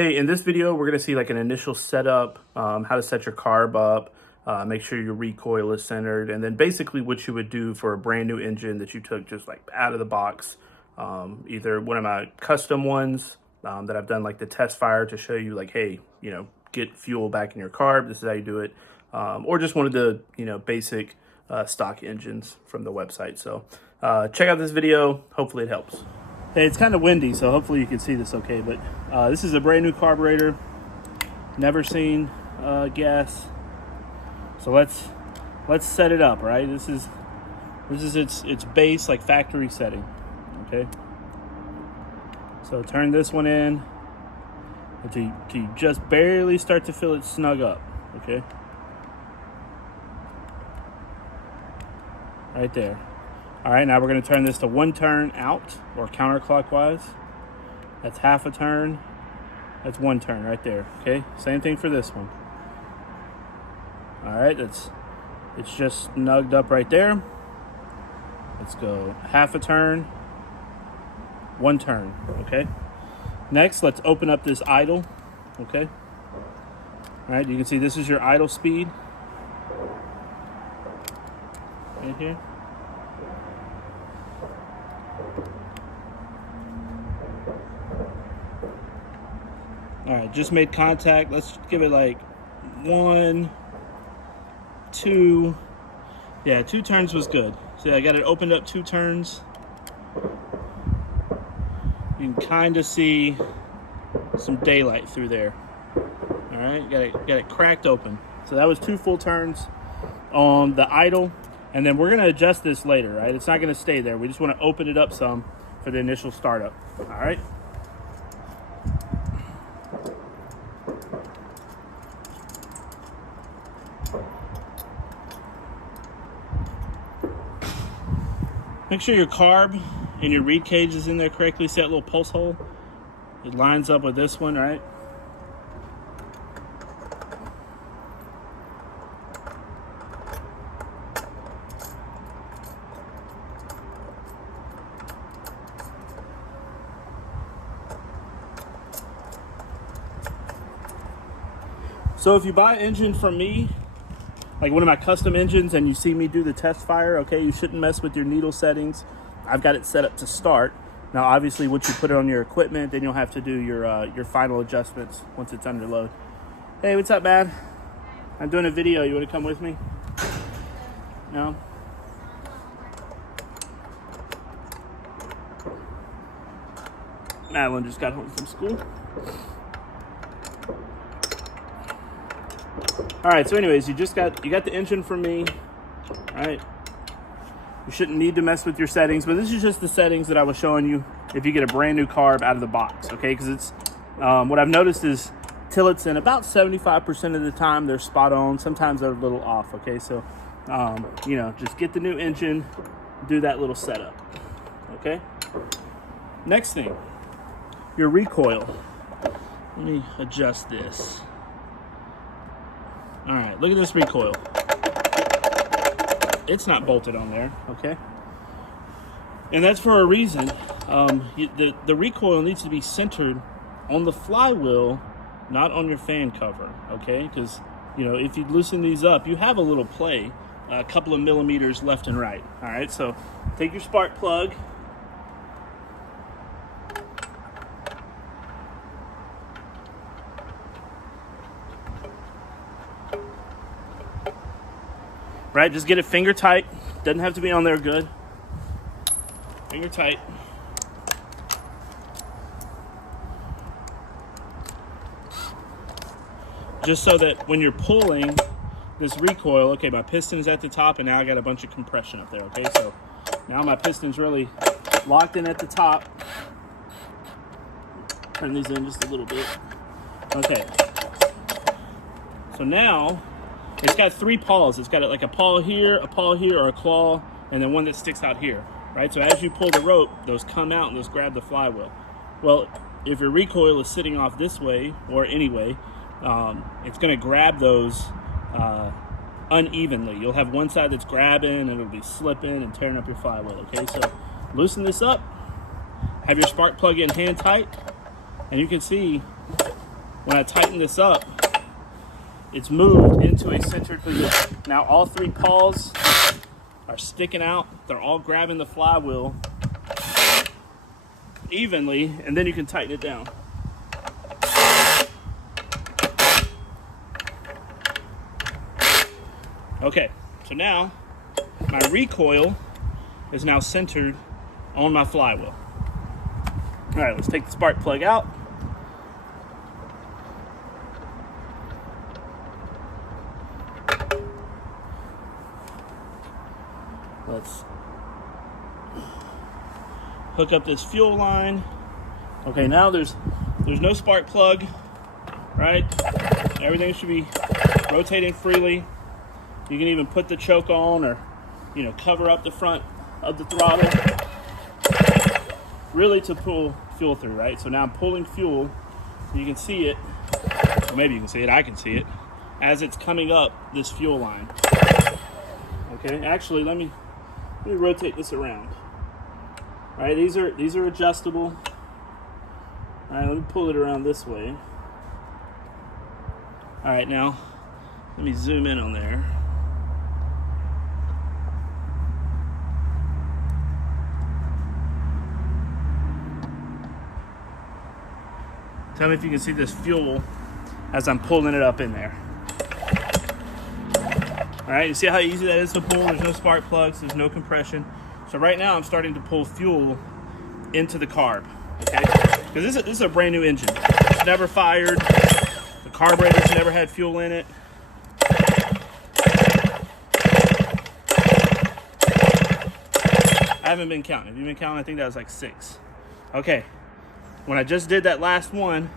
Hey, in this video, we're gonna see like an initial setup, how to set your carb up, make sure your recoil is centered, and then basically what you would do for a brand new engine that you took just like out of the box. Either one of my custom ones that I've done like the test fire to show you like, hey, get fuel back in your carb. This is how you do it. Or just one of the, basic stock engines from the website. So check out this video. Hopefully it helps. Hey, it's kind of windy, so hopefully you can see this okay, but this is a brand new carburetor, never seen gas. So let's set it up, right? This is its base, like factory setting, okay? So turn this one in until you just barely start to feel it snug up, okay? Right there. All right, now we're going to turn this to one turn out, or counterclockwise. That's half a turn. That's one turn right there, okay? Same thing for this one. All right, it's just snugged up right there. Let's go half a turn, one turn, okay? Next, let's open up this idle, okay? All right, you can see this is your idle speed right here. All right, just made contact. Let's give it like 1, 2. Yeah, 2 turns was good. See, I got it opened up 2 turns. You can kind of see some daylight through there. All right, got it cracked open. So that was 2 full turns on the idle, and then we're gonna adjust this later, right? It's not gonna stay there. We just want to open it up some for the initial startup. All right. Make sure your carb and your reed cage is in there correctly. See that little pulse hole? It lines up with this one, right? So if you buy an engine from me, like one of my custom engines, and you see me do the test fire, okay, you shouldn't mess with your needle settings. I've got it set up to start. Now, obviously, once you put it on your equipment, then you'll have to do your final adjustments once it's under load. Hey, what's up, man? I'm doing a video. You want to come with me? No? Madeline just got home from school. All right, so anyways, you got the engine from me, all right? You shouldn't need to mess with your settings, but this is just the settings that I was showing you if you get a brand new carb out of the box, okay? Because it's, what I've noticed is Tillotson, about 75% of the time, they're spot on. Sometimes they're a little off, okay? So, just get the new engine, do that little setup, okay? Next thing, your recoil. Let me adjust this. All right, look at this recoil. It's not bolted on there, okay? And that's for a reason. The recoil needs to be centered on the flywheel, not on your fan cover, okay? Because, if you loosen these up, you have a little play, a couple of millimeters left and right, all right? So take your spark plug. Right, just get it finger tight. Doesn't have to be on there good. Finger tight. Just so that when you're pulling this recoil, okay, my piston's at the top and now I got a bunch of compression up there, okay? So now my piston's really locked in at the top. Turn these in just a little bit. Okay. So now, it's got 3 paws. It's got like a paw here, or a claw, and then one that sticks out here, right? So as you pull the rope, those come out and those grab the flywheel. Well, if your recoil is sitting off this way or anyway, it's going to grab those unevenly. You'll have one side that's grabbing and it'll be slipping and tearing up your flywheel, okay? So loosen this up, have your spark plug in hand tight, and you can see when I tighten this up, it's moved into a centered position. Now all three paws are sticking out. They're all grabbing the flywheel evenly, and then you can tighten it down. Okay, so now my recoil is now centered on my flywheel. All right, let's take the spark plug out. Let's hook up this fuel line. Okay, now there's no spark plug, right? Everything should be rotating freely. You can even put the choke on, or cover up the front of the throttle, really to pull fuel through, right? So now I'm pulling fuel. You can see it, or maybe you can see it, I can see it, as it's coming up this fuel line. Okay, actually, let me rotate this around. All right, these are adjustable. All right, let me pull it around this way. All right, now let me zoom in on there. Tell me if you can see this fuel as I'm pulling it up in there. All right, you see how easy that is to pull? There's no spark plugs, there's no compression. So right now I'm starting to pull fuel into the carb, okay? Because this is a brand new engine. It's never fired. The carburetor's never had fuel in it. I haven't been counting. Have you been counting? I think that was like 6. Okay. When I just did that last one,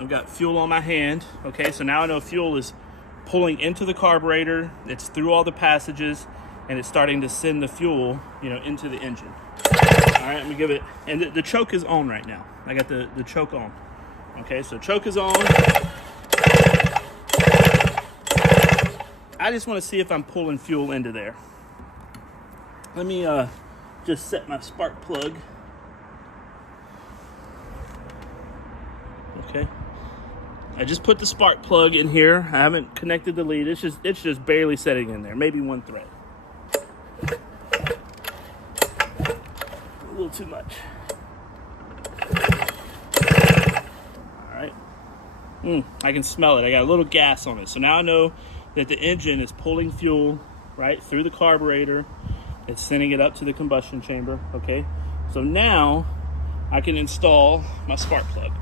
I've got fuel on my hand. Okay, so now I know fuel is pulling into the carburetor. It's through all the passages, and it's starting to send the fuel, into the engine. All right, let me give it, and the choke is on right now. I got the choke on. Okay, so choke is on. I just want to see if I'm pulling fuel into there. Let me just set my spark plug. Okay, I just put the spark plug in here. I haven't connected the lead. It's just barely setting in there. Maybe one thread. A little too much. All right. I can smell it. I got a little gas on it. So now I know that the engine is pulling fuel right through the carburetor. It's sending it up to the combustion chamber. Okay. So now I can install my spark plug.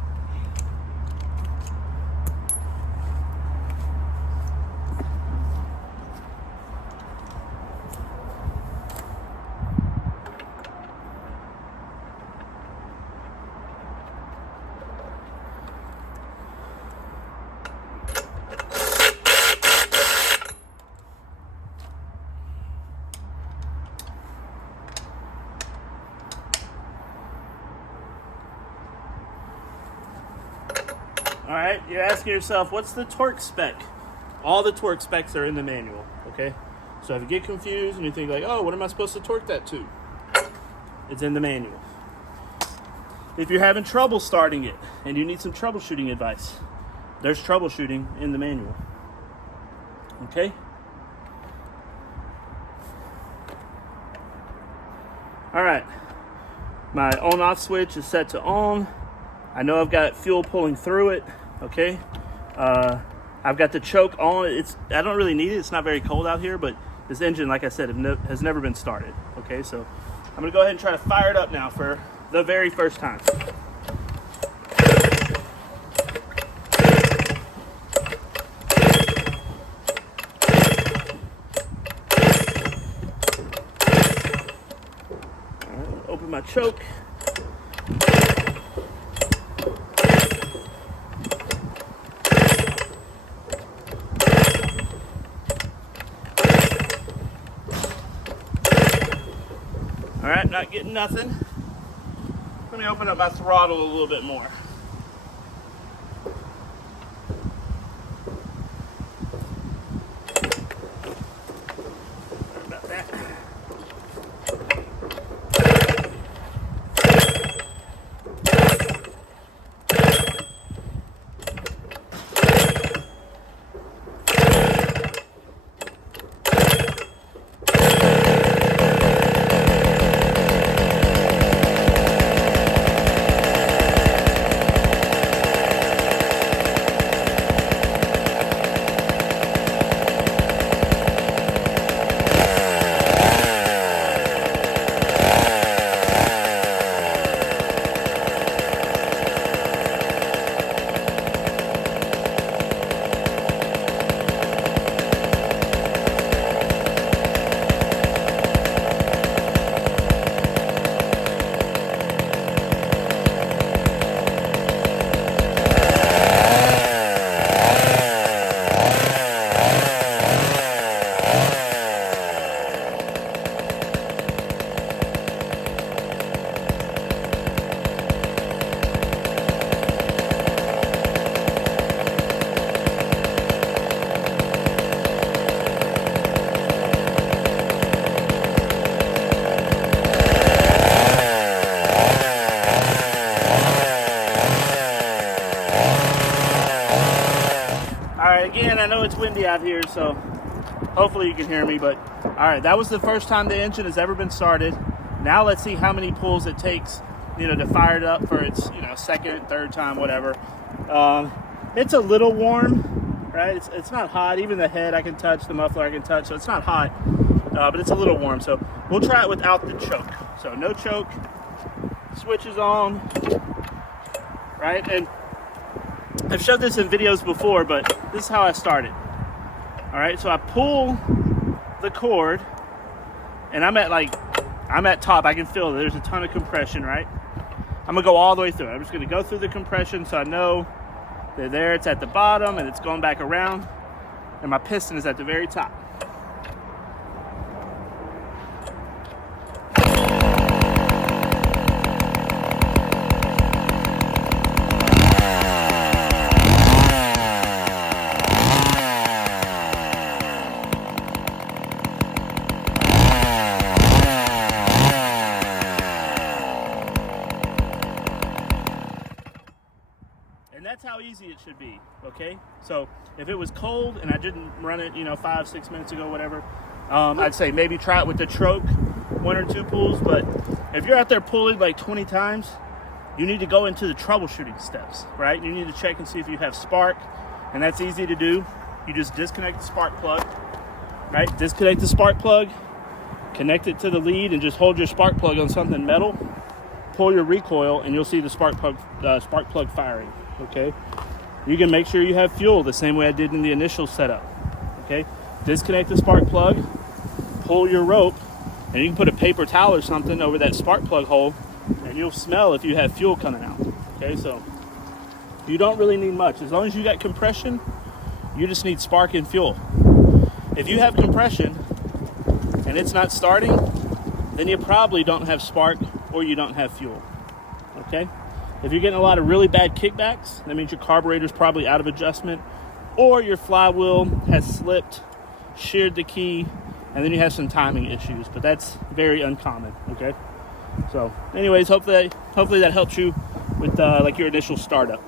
All right, you're asking yourself, what's the torque spec? All the torque specs are in the manual, okay? So if you get confused and you think like, oh, what am I supposed to torque that to? It's in the manual. If you're having trouble starting it and you need some troubleshooting advice, there's troubleshooting in the manual, okay? All right, my on-off switch is set to on. I know I've got fuel pulling through it, okay? I've got the choke on. I don't really need it. It's not very cold out here, but this engine, like I said, has never been started, okay? So I'm gonna go ahead and try to fire it up now for the very first time. All right, open my choke. All right, not getting nothing. Let me open up my throttle a little bit more. Sorry about that. windy out here, so hopefully you can hear me. But all right, that was the first time the engine has ever been started. Now let's see how many pulls it takes, to fire it up for its, second, third time, whatever. It's a little warm, right? It's not hot. Even the head I can touch, the muffler I can touch, so it's not hot, but it's a little warm. So we'll try it without the choke. So no choke, switch is on, right? And I've showed this in videos before, but this is how I started. All right, so I pull the cord, and I'm at top. I can feel it. There's a ton of compression, right? I'm gonna go all the way through it. I'm just gonna go through the compression so I know that there it's at the bottom and it's going back around, and my piston is at the very top. And that's how easy it should be, okay? So if it was cold and I didn't run it, 5-6 minutes ago, whatever, I'd say maybe try it with the choke, 1 or 2 pulls. But if you're out there pulling like 20 times, you need to go into the troubleshooting steps, right? You need to check and see if you have spark, and that's easy to do. You just disconnect the spark plug, right? Disconnect the spark plug, connect it to the lead, and just hold your spark plug on something metal, pull your recoil, and you'll see the spark plug firing. Okay, you can make sure you have fuel the same way I did in the initial setup. Okay, disconnect the spark plug, pull your rope, and you can put a paper towel or something over that spark plug hole, and you'll smell if you have fuel coming out. Okay, so you don't really need much. As long as you got compression, you just need spark and fuel. If you have compression and it's not starting, then you probably don't have spark or you don't have fuel. Okay, if you're getting a lot of really bad kickbacks, that means your carburetor's probably out of adjustment, or your flywheel has slipped, sheared the key, and then you have some timing issues. But that's very uncommon. Okay, so anyways, hopefully that helps you with like your initial startup.